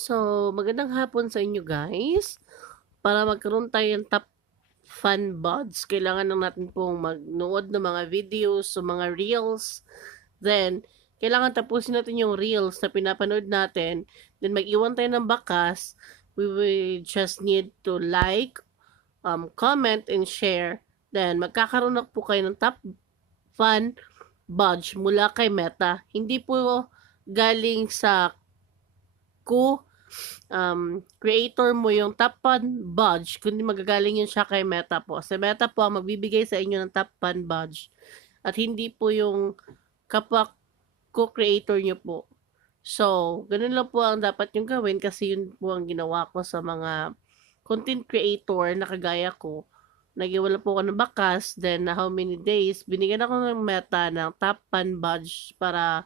So, magandang hapon sa inyo guys. Para magkaroon tayo ng top fan buds, kailangan lang natin pong magnood ng mga videos o mga reels. Then, kailangan tapusin natin yung reels na pinapanood natin. Then, mag-iwan tayo ng bakas. We will just need to like, comment, and share. Then, magkakaroon na po kayo ng top fan budge mula kay Meta. Hindi po galing sa creator mo yung top 1 badge, kundi magagaling yun siya kay Meta po. Sa Meta po ang magbibigay sa inyo ng top 1 badge. At hindi po yung kapwa co-creator nyo po. So, ganun lang po ang dapat yung gawin kasi yun po ang ginawa ko sa mga content creator na kagaya ko. Nagiwala po ako ng bakas, then na how many days, binigyan ako ng Meta ng top 1 badge para